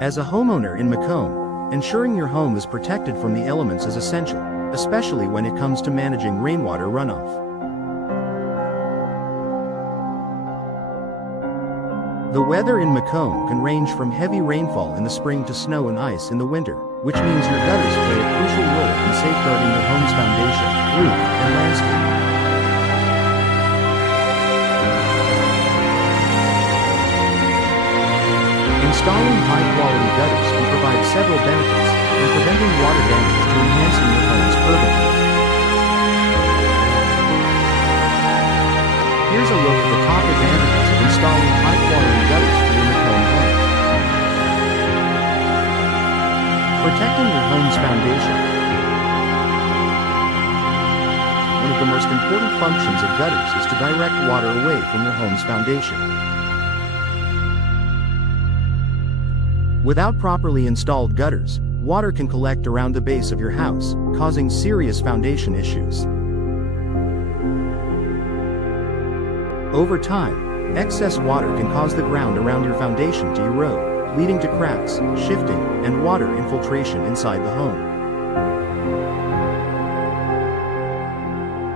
As a homeowner in Macomb, ensuring your home is protected from the elements is essential, especially when it comes to managing rainwater runoff. The weather in Macomb can range from heavy rainfall in the spring to snow and ice in the winter, which means your gutters play a crucial role in safeguarding your home's foundation, roof, and landscape. Installing high-quality gutters can provide several benefits, from preventing water damage to enhancing your home's urban look. Here's a look at the top advantages of installing high-quality gutters for your Macomb home. Protecting your home's foundation. One of the most important functions of gutters is to direct water away from your home's foundation. Without properly installed gutters, water can collect around the base of your house, causing serious foundation issues. Over time, excess water can cause the ground around your foundation to erode, leading to cracks, shifting, and water infiltration inside the home.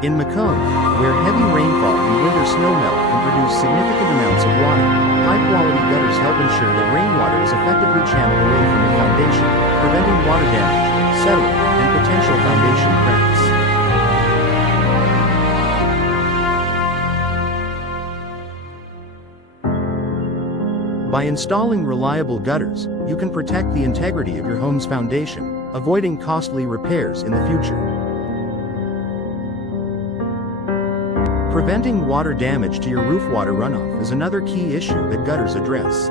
In Macomb, where heavy rainfall and winter snowmelt can produce significant amounts of water, high-quality gutters help ensure that rainwater is effectively channeled away from your foundation, preventing water damage, settling, and potential foundation cracks. By installing reliable gutters, you can protect the integrity of your home's foundation, avoiding costly repairs in the future. Preventing water damage to your roof water runoff is another key issue that gutters address.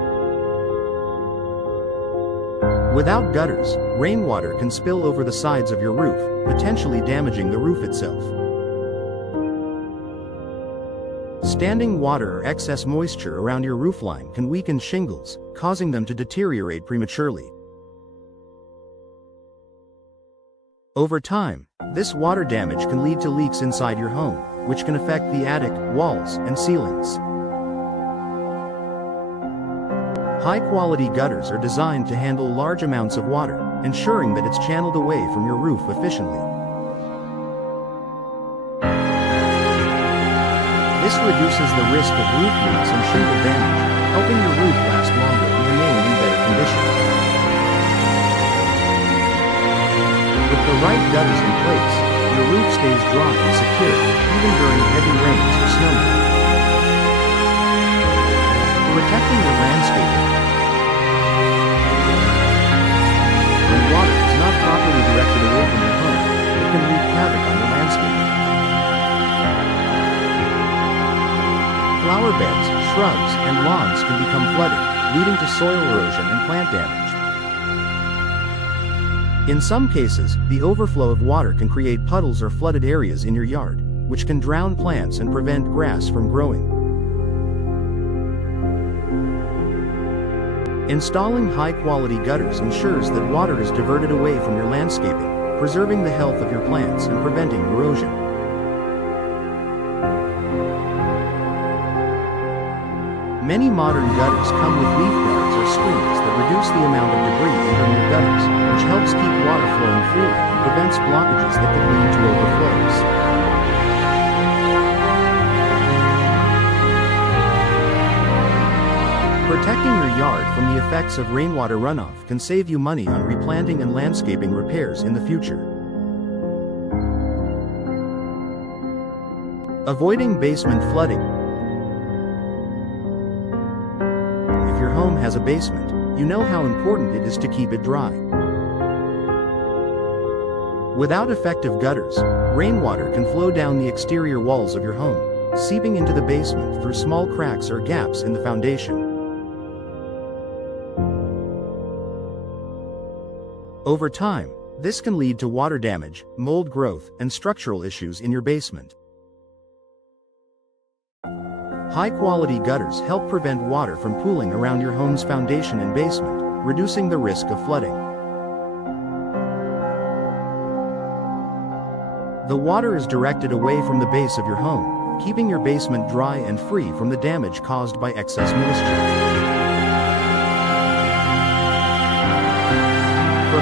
Without gutters, rainwater can spill over the sides of your roof, potentially damaging the roof itself. Standing water or excess moisture around your roofline can weaken shingles, causing them to deteriorate prematurely. Over time, this water damage can lead to leaks inside your home, which can affect the attic, walls, and ceilings. High-quality gutters are designed to handle large amounts of water, ensuring that it's channeled away from your roof efficiently. This reduces the risk of roof leaks and shingle damage, helping your roof last longer and remain in better condition. With the right gutters in place, your roof stays dry and secure, even during heavy rains or snowmelt. Protecting your landscaping. When water is not properly directed away from your home, it can wreak havoc on your landscaping. Flower beds, shrubs, and lawns can become flooded, leading to soil erosion and plant damage. In some cases, the overflow of water can create puddles or flooded areas in your yard, which can drown plants and prevent grass from growing. Installing high-quality gutters ensures that water is diverted away from your landscaping, preserving the health of your plants and preventing erosion. Many modern gutters come with leaf guards or screens that reduce the amount of debris entering your gutters, which helps keep water flowing freely and prevents blockages that could lead to overflows. Protecting your yard from the effects of rainwater runoff can save you money on replanting and landscaping repairs in the future. Avoiding basement flooding. If your home has a basement, you know how important it is to keep it dry. Without effective gutters, rainwater can flow down the exterior walls of your home, seeping into the basement through small cracks or gaps in the foundation. Over time, this can lead to water damage, mold growth, and structural issues in your basement. High-quality gutters help prevent water from pooling around your home's foundation and basement, reducing the risk of flooding. The water is directed away from the base of your home, keeping your basement dry and free from the damage caused by excess moisture.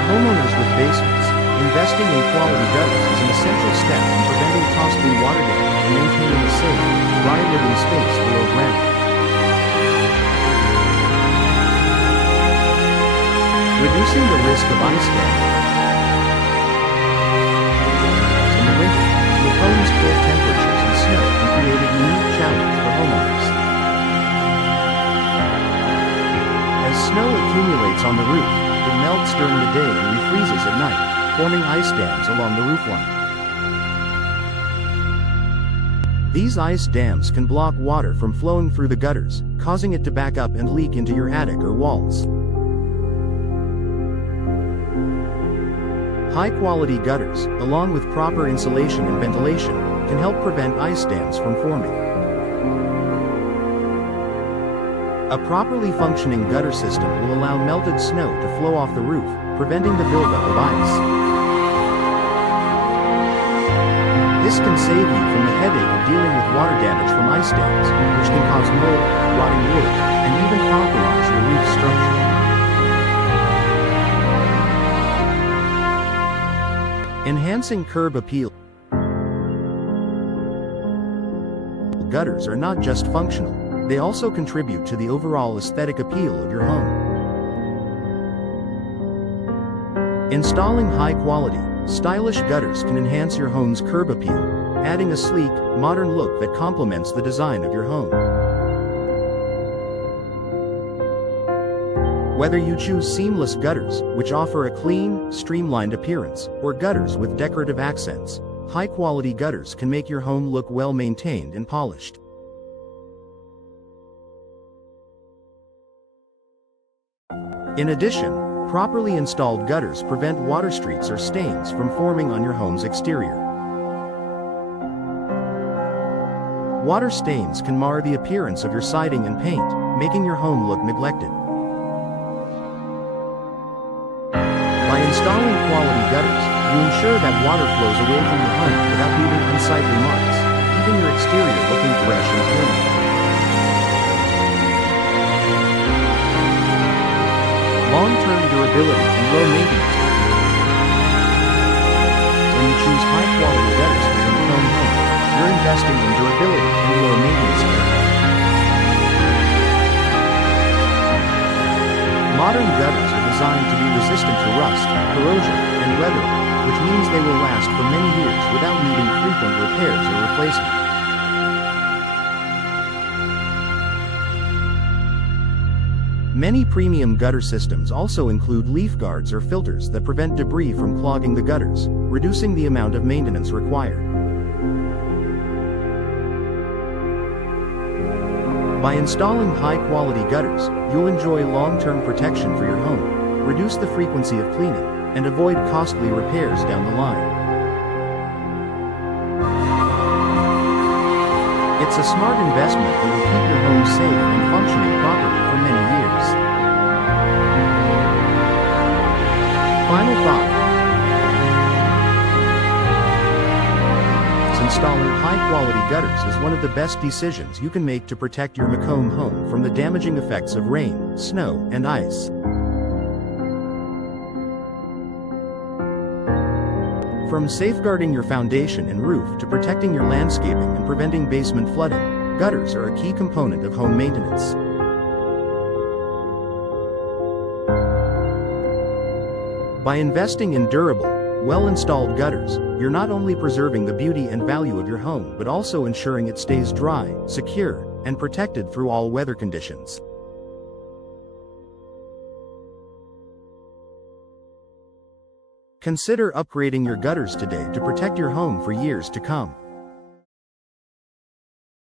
homeowners with basements, investing in quality gutters is an essential step in preventing costly water damage and maintaining a safe, dry living space below ground. Reducing the risk of ice damage. In the winter, Macomb's cold temperatures and snow can create a unique challenge for homeowners. As snow accumulates on the roof, it melts during the day and refreezes at night, forming ice dams along the roofline. These ice dams can block water from flowing through the gutters, causing it to back up and leak into your attic or walls. High-quality gutters, along with proper insulation and ventilation, can help prevent ice dams from forming. A properly functioning gutter system will allow melted snow to flow off the roof, preventing the buildup of ice. This can save you from the headache of dealing with water damage from ice dams, which can cause mold, rotting wood, and even compromise your roof structure. Enhancing curb appeal. Gutters are not just functional, they also contribute to the overall aesthetic appeal of your home. Installing high-quality, stylish gutters can enhance your home's curb appeal, adding a sleek, modern look that complements the design of your home. Whether you choose seamless gutters, which offer a clean, streamlined appearance, or gutters with decorative accents, high-quality gutters can make your home look well-maintained and polished. In addition, properly installed gutters prevent water streaks or stains from forming on your home's exterior. Water stains can mar the appearance of your siding and paint, making your home look neglected. By installing quality gutters, you ensure that water flows away from your home without leaving unsightly marks, keeping your exterior looking fresh and clean. Long-term durability and low maintenance. When you choose high-quality gutters for your home, you're investing in durability and low maintenance. Modern gutters are designed to be resistant to rust, corrosion, and weather, which means they will last for many years without needing frequent repairs or replacement. Many premium gutter systems also include leaf guards or filters that prevent debris from clogging the gutters, reducing the amount of maintenance required. By installing high-quality gutters, you'll enjoy long-term protection for your home, reduce the frequency of cleaning, and avoid costly repairs down the line. It's a smart investment that will keep your home safe and functioning properly for many years. Final thought. Installing high-quality gutters is one of the best decisions you can make to protect your Macomb home from the damaging effects of rain, snow, and ice. From safeguarding your foundation and roof to protecting your landscaping and preventing basement flooding, gutters are a key component of home maintenance. By investing in durable, well-installed gutters, you're not only preserving the beauty and value of your home but also ensuring it stays dry, secure, and protected through all weather conditions. Consider upgrading your gutters today to protect your home for years to come.